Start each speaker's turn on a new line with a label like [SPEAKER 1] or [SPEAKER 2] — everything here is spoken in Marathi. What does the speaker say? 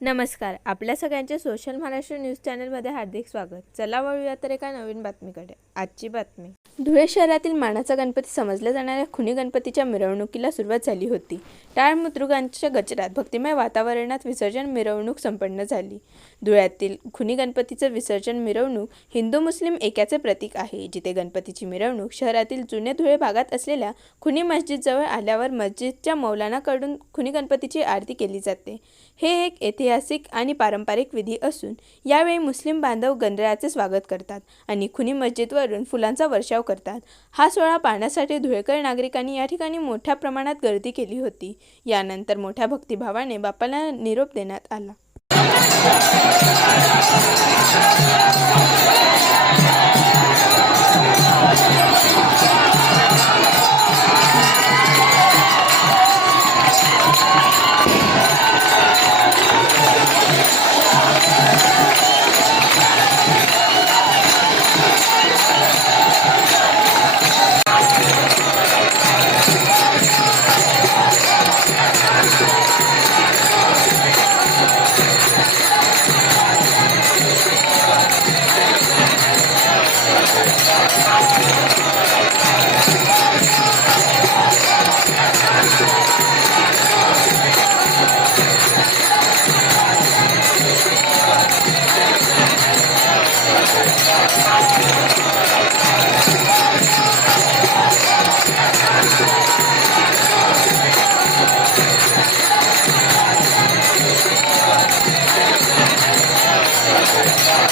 [SPEAKER 1] नमस्कार आपल्या सगळ्यांचे सोशल महाराष्ट्र न्यूज चॅनलमध्ये हार्दिक स्वागत. चला वळूया तर एका नवीन बातमीकडे. आजची बातमी. धुळे शहरातील मानाचा गणपती समजल्या जाणाऱ्या खुनी गणपतीच्या मिरवणुकीला सुरुवात झाली होती. टाळ मुद्रुगांच्या गजरात भक्तिमय वातावरणात विसर्जन मिरवणूक संपन्न झाली. धुळ्यातील खुनी गणपतीचं विसर्जन मिरवणूक हिंदू मुस्लिम एकाचे प्रतीक आहे जिथे गणपतीची मिरवणूक शहरातील जुने धुळे भागात असलेल्या खुनी मस्जिदजवळ आल्यावर मस्जिदच्या मौलानाकडून खुनी गणपतीची आरती केली जाते. हे एक ऐतिहासिक आणि पारंपरिक विधी असून यावेळी मुस्लिम बांधव गणरायाचे स्वागत करतात आणि खुनी मस्जिदवरून फुलांचा वर्षाव करतात. हा सोहळा पाहण्यासाठी धुळेकर नागरिकांनी या ठिकाणी मोठ्या प्रमाणात गर्दी केली होती. यानंतर मोठ्या भक्तिभावाने बाप्पाला निरोप देण्यात आला.